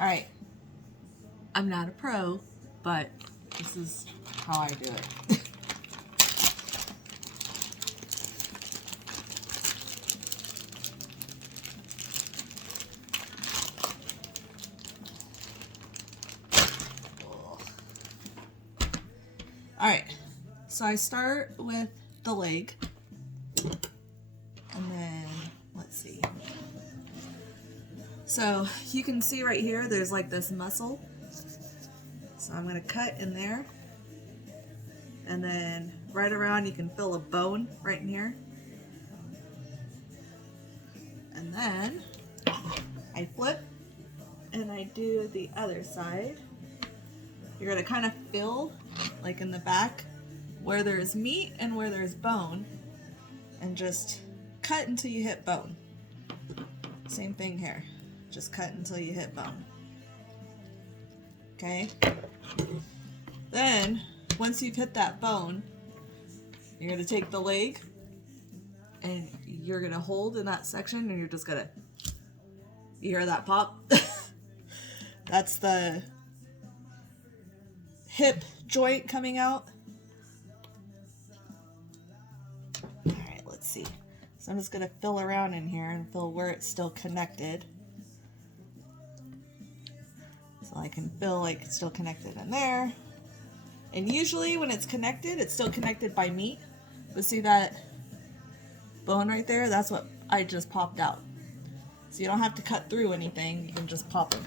All right. I'm not a pro, but this is how I do it. All right. So I start with the leg. And then, let's see. So you can see right here, there's like this muscle. So I'm going to cut in there. And then right around, you can feel a bone right in here. And then I flip and I do the other side. You're going to kind of feel like in the back where there's meat and where there's bone. And just cut until you hit bone. Same thing here. Just cut until you hit bone. Okay? Then, once you've hit that bone, you're going to take the leg and you're going to hold in that section and you're just going to... You hear that pop? That's the hip joint coming out. Alright, let's see. So I'm just going to feel around in here and feel where it's still connected. So I can feel like it's still connected in there. And usually when it's connected, it's still connected by meat. But see that bone right there? That's what I just popped out. So you don't have to cut through anything. You can just pop them.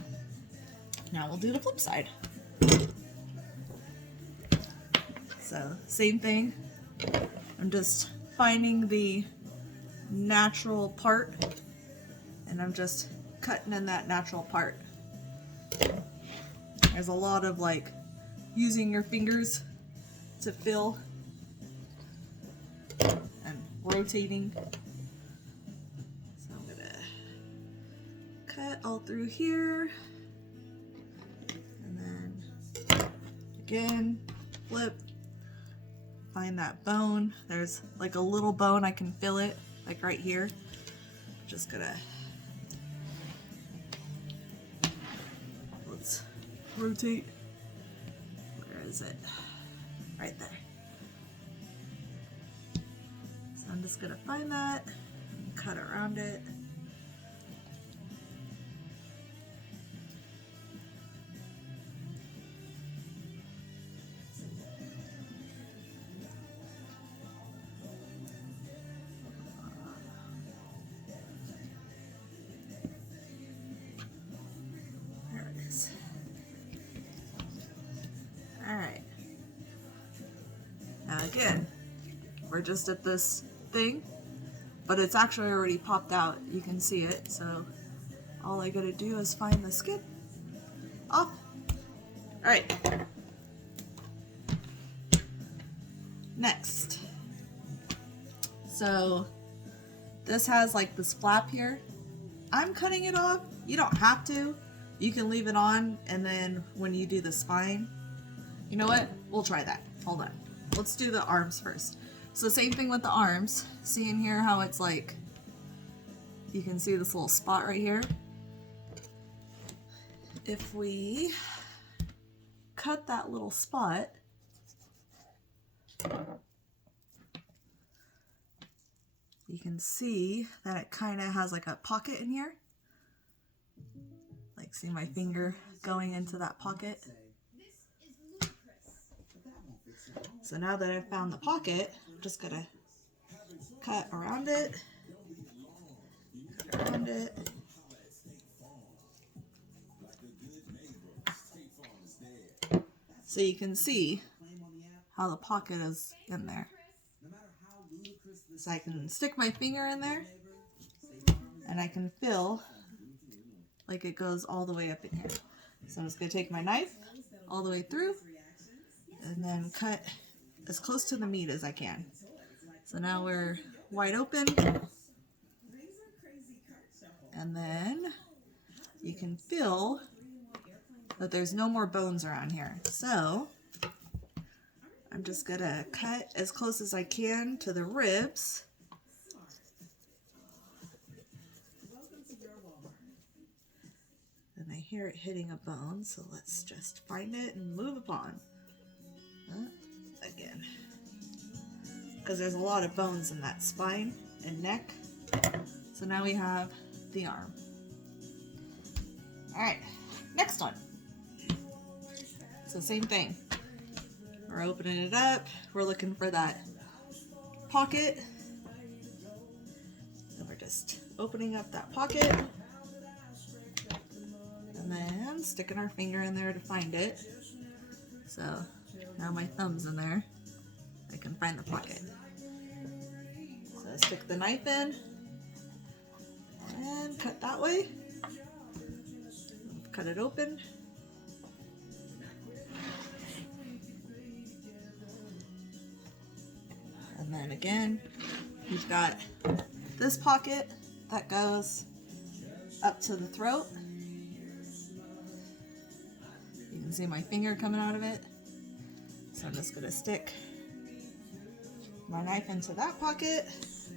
Now we'll do the flip side. So same thing. I'm just finding the natural part and I'm just cutting in that natural part. There's a lot of like using your fingers to feel and rotating. So I'm gonna cut all through here and then again flip, find that bone. There's like a little bone, I can feel it like right here. Just gonna, let's rotate. Where is it? Right there. So I'm just gonna find that and cut around it. Alright. Now again, we're just at this thing, but it's actually already popped out. You can see it, so all I gotta do is find the skin off. Alright. Next. So this has like this flap here. I'm cutting it off. You don't have to. You can leave it on, and then when you do the spine, you know what? We'll try that. Hold on. Let's do the arms first. So same thing with the arms. See in here how it's like, you can see this little spot right here. If we cut that little spot, you can see that it kind of has like a pocket in here. Like, see my finger going into that pocket? So now that I've found the pocket, I'm just gonna cut around it, so you can see how the pocket is in there. So I can stick my finger in there and I can feel like it goes all the way up in here. So I'm just gonna take my knife all the way through and then cut as close to the meat as I can. So now we're wide open, and then you can feel that there's no more bones around here. So I'm just gonna cut as close as I can to the ribs. And I hear it hitting a bone, so let's just find it and move upon. Again. Because there's a lot of bones in that spine and neck. So now we have the arm. Alright, next one. So same thing. We're opening it up. We're looking for that pocket. And we're just opening up that pocket. And then sticking our finger in there to find it. So now my thumb's in there. I can find the pocket. So stick the knife in and cut that way. Cut it open. And then again, we've got this pocket that goes up to the throat. You can see my finger coming out of it. So I'm just gonna stick my knife into that pocket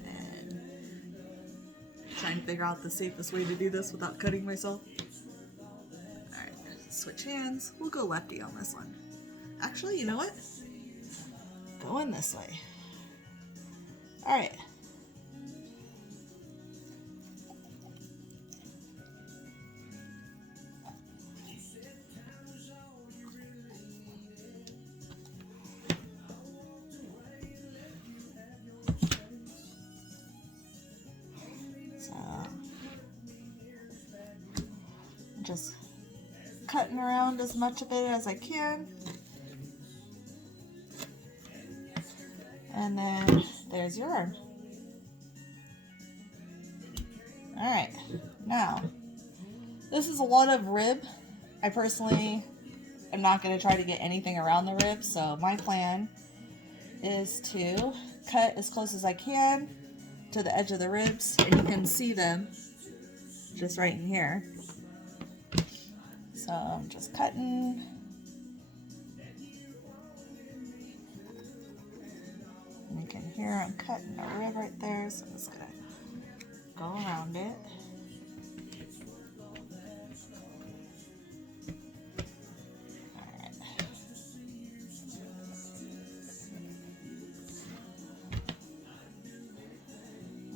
and try and figure out the safest way to do this without cutting myself. Alright, switch hands. We'll go lefty on this one. Actually, you know what? Go in this way. Alright. Just cutting around as much of it as I can. And then there's your arm. Alright, now this is a lot of rib. I personally am not going to try to get anything around the rib, so my plan is to cut as close as I can to the edge of the ribs, and you can see them just right in here. So I'm just cutting. And you can hear I'm cutting a rib right there, so I'm just gonna go around it. Alright.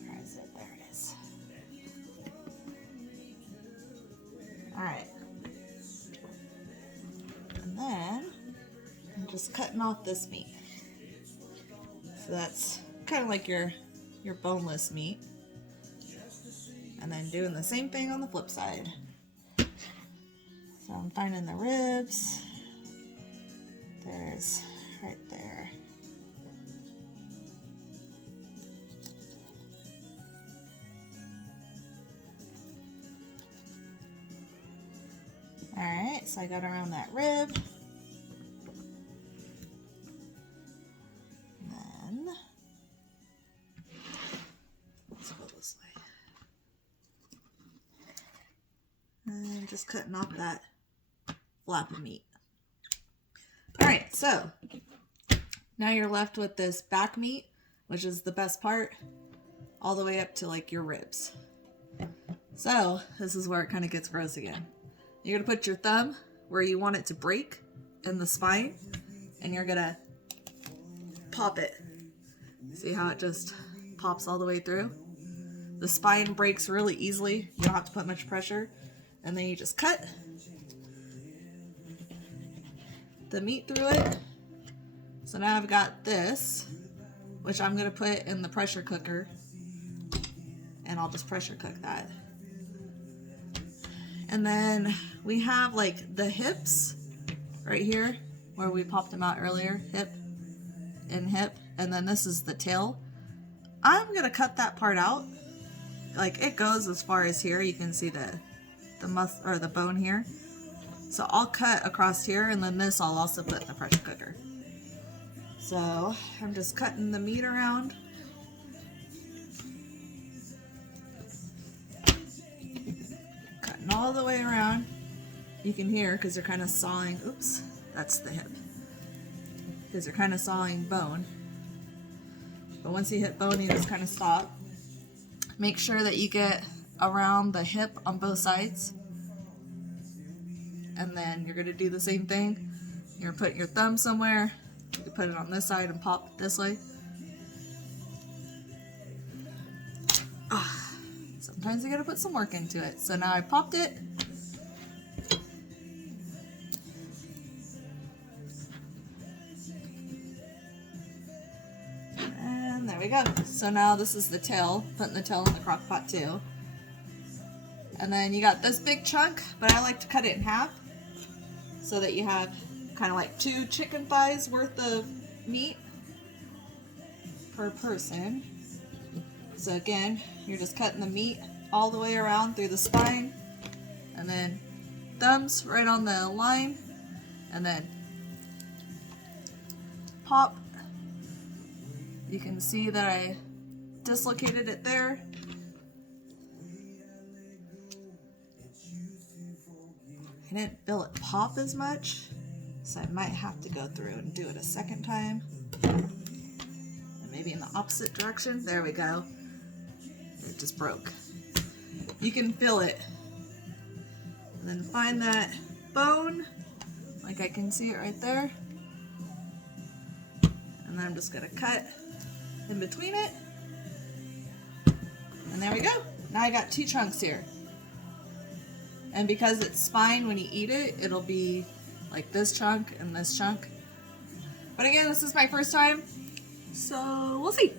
Where is it? There it is. Alright. Then I'm just cutting off this meat. So that's kind of like your boneless meat. And then doing the same thing on the flip side. So I'm finding the ribs. There's right there. Alright, so I got around that rib. And then, let's go this way. And just cutting off that flap of meat. Alright, so now you're left with this back meat, which is the best part, all the way up to like your ribs. So this is where it kind of gets gross again. You're going to put your thumb where you want it to break in the spine, and you're going to pop it. See how it just pops all the way through? The spine breaks really easily. You don't have to put much pressure. And then you just cut the meat through it. So now I've got this, which I'm going to put in the pressure cooker, and I'll just pressure cook that. And then we have like the hips right here where we popped them out earlier, hip and hip, and then this is the tail. I'm gonna cut that part out. Like it goes as far as here. You can see the muscle or the bone here. So I'll cut across here, and then this I'll also put in the pressure cooker. So I'm just cutting the meat around. All the way around. You can hear because they're kind of sawing. Oops, that's the hip. Because they're kind of sawing bone. But once you hit bone, you just kind of stop. Make sure that you get around the hip on both sides. and then you're gonna do the same thing. You're gonna put your thumb somewhere. You can put it on this side and pop it this way. Sometimes you gotta put some work into it. So now I popped it. And there we go. So now this is the tail, putting the tail in the crock pot too. And then you got this big chunk, but I like to cut it in half so that you have kind of like 2 chicken thighs worth of meat per person. So again, you're just cutting the meat all the way around through the spine, and then thumbs right on the line, and then pop. You can see that I dislocated it there. I didn't feel it pop as much, so I might have to go through and do it a second time. And maybe in the opposite direction. There we go. It just broke. You can feel it. And then find that bone, like I can see it right there. And then I'm just gonna cut in between it. And there we go. Now I got 2 chunks here. And because it's spine, when you eat it, it'll be like this chunk and this chunk. But again, this is my first time, so we'll see.